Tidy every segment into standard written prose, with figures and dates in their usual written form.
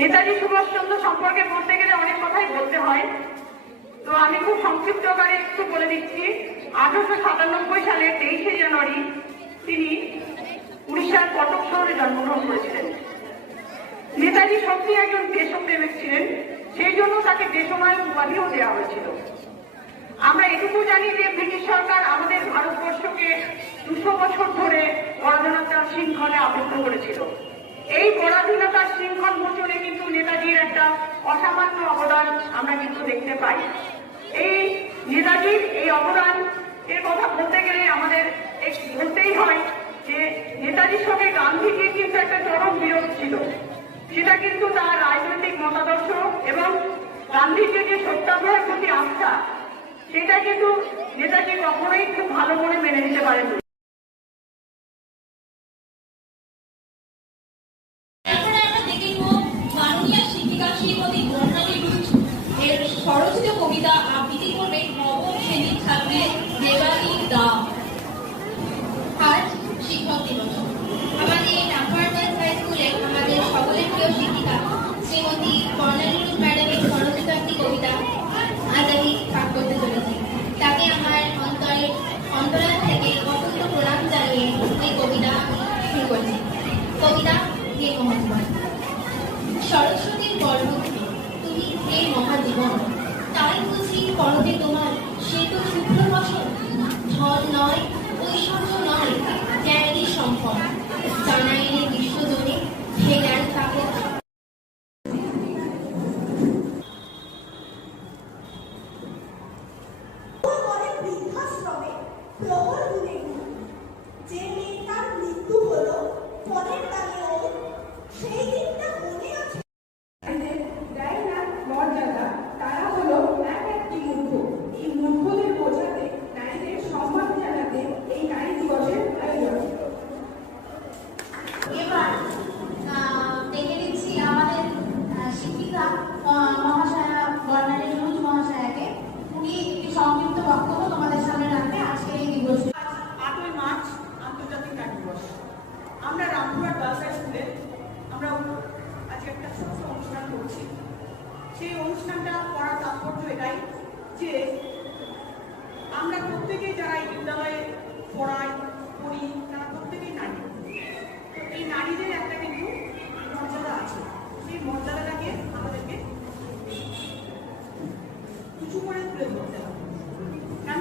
নেতাজি সুভাষচন্দ্র সম্পর্কে বলতে গেলে অনেক কথাই বলতে হয়, তো আমি খুব সংক্ষিপ্ত আকারে একটু বলে দিচ্ছি। 1897 সালের 23শে জানুয়ারি তিনি উড়িষ্যার কটক শহরে জন্মগ্রহণ করেছিলেন। নেতাজি সত্যি একজন দেশপ্রেমিক ছিলেন, সেই জন্য তাকে দেশনায়ক উপাধিও দেওয়া হয়েছিল। আমরা এটুকু জানি যে ব্রিটিশ সরকার আমাদের ভারতবর্ষকে 200 বছর ধরে পরাধীনতার শৃঙ্খলে আবদ্ধ করেছিল। এই পরাধীনতার শৃঙ্খল মোচনে কিন্তু নেতাজির একটা অসামান্য অবদান আমরা কিন্তু দেখতে পাই। এই নেতাজির এই অবদান এর কথা বলতে গেলে আমাদের বলতেই হয় যে নেতাজির সঙ্গে গান্ধীজির কিন্তু একটা চরম বিরোধ ছিল। সেটা কিন্তু তার রাজনৈতিক মতাদর্শ এবং গান্ধীজির যে সত্যাগ্রহের প্রতি আস্থা, সেটা কিন্তু নেতাজি কখনোই খুব ভালো করে মেনে নিতে পারেননি। স্বরচিত কবিতা আবৃত্তি করবে নবম শ্রেণীর ছাত্রী দেবানী দাম। আজ শিক্ষক দিবস। আমাদের রামপুরহাট গার্লস হাই স্কুলে আমাদের সকলের প্রিয় শিক্ষিকা শ্রীমতী বর্ণালী রুজ ম্যাডামের স্বরচিত একটি কবিতা আজ আমি পাঠ করতে চলেছি। তাকে আমার অন্তরাল থেকে অত্যন্ত প্রণাম জানিয়ে এই কবিতা শুরু করছি। কবিতা হে মহাজীবন। সরস্বতীর গর্ভ তুমি হে মহাজীবন, তাই বুঝি করবে তোমার সে তো শুক্র বছর। ঝড় নয়, ঐশ্বর্য নয়, জ্ঞানী সম্পদ জানাইলে বিশ্বজনে হে জ্ঞান থাকে। যে মেয়েটার মৃত্যু হলো পরের দামে সেই দিনটা মনে আছে। দেয় না মর্যাদা, তারা হলো একটি মূর্খ। এই মূর্খদের বোঝাতে, নারীদের সম্মান জানাতে এই নারী দিবসের আয়োজন। এবার দেখে নিচ্ছি আমাদের শিক্ষিকা মহাশয়া বর্ণালী রুজ মহাশয়াকে। উনি একটি সংক্ষিপ্ত বক্তব্য তোমাদের সামনে রাখবে আজকের এই দিবস। 8ই মার্চ আন্তর্জাতিক নারী দিবস। আমরা রামপুরহাট গার্লস হাই স্কুলে আমরা আজকে একটা ছোট্ট অনুষ্ঠান করছি। সেই অনুষ্ঠানটা করার তাৎপর্য এটাই যে আমরা প্রত্যেকেই যারা এই বিদ্যালয়ে পড়ি তারা প্রত্যেকেই নারী। তো এই নারীদের একটা কিন্তু মর্যাদা আছে, সেই মর্যাদাটাকে আমাদেরকে উঁচু করে তুলে ধরতে হবে। কেন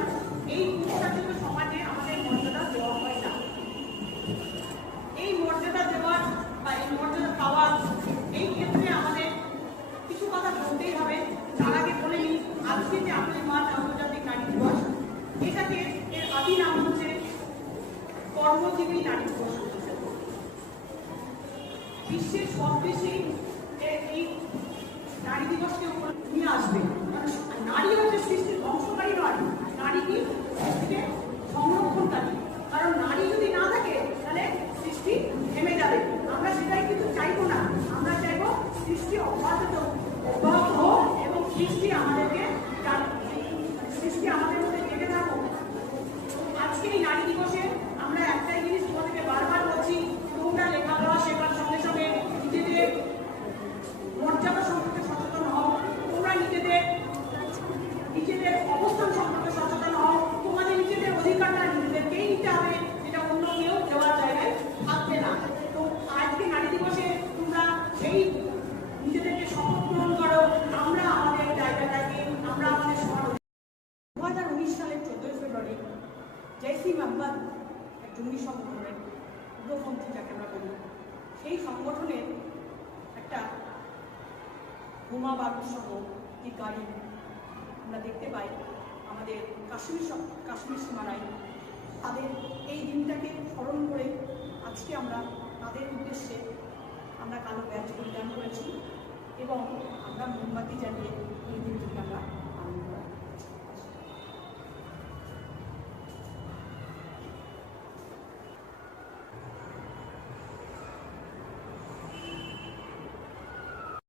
এই পুরুষাচিত সমাজে আমাদের মর্যাদা দেওয়া হয় না। এই মর্যাদা দেওয়ার বা এই মর্যাদা পাওয়ার এই ক্ষেত্রে আমাদের কিছু কথা বলতেই হবে। তার আগে বলে নিই, আজকে যে 8ই মার্চ আন্তর্জাতিক নারী দিবস, এটাকে এর আদি নাম হচ্ছে কর্মজীবী নারী দিবস। বিশ্বের সব দেশেই এই নারী দিবসকে উপর নিয়ে আসবে। নারী হচ্ছে সৃষ্টির ধ্বংসকারী নয়, নারী কি সৃষ্টিকে সংরক্ষণকারী। কারণ নারী যদি না থাকে তাহলে সৃষ্টি থেমে যাবে। আমরা সেটাই কিন্তু চাইবো না। আমরা চাইবো সৃষ্টি অব্যাহত হোক এবং সৃষ্টি আমাদের মধ্যে জেগে থাকুক। আজকে এই নারী দিবসে আমরা একটাই জিনিস তোমাদেরকে বারবার বলছি, তোমরা লেখাপড়া শেখার সঙ্গে সঙ্গে নিজেদের মর্যাদা সম্পর্কে সচেতন হও। তোমরা নিজেদের অবস্থান সম্পর্কে সচেতন হও। তোমাদের নিজেদের অধিকারটা নিজেদেরকেই নিতে হবে, যেটা অন্য কেউ দেওয়ার জায়গায় থাকবে না। তো আজকে নারী দিবসে তোমরা সেই নিজেদেরকে শপথ পূরণ করো। আমরা আমাদের জায়গাটাকে, আমরা আমাদের সমাজ। 2019 সালের 14 ফেব্রুয়ারি জেসি মোহাম্মদ এক জঙ্গি সংগঠনের উগ্রপন্থী যাকে আমরা বলি, সেই সংগঠনের একটা বোমা বারুদ সহ একটি গাড়ি আমরা দেখতে পাই আমাদের কাশ্মীর সীমানায়। তাদের এই দিনটাকে স্মরণ করে আজকে আমরা তাদের উদ্দেশ্যে আমরা কালো ব্যাজ পরিধান করেছি এবং আমরা মোমবাতি জ্বালিয়ে এই দিনটি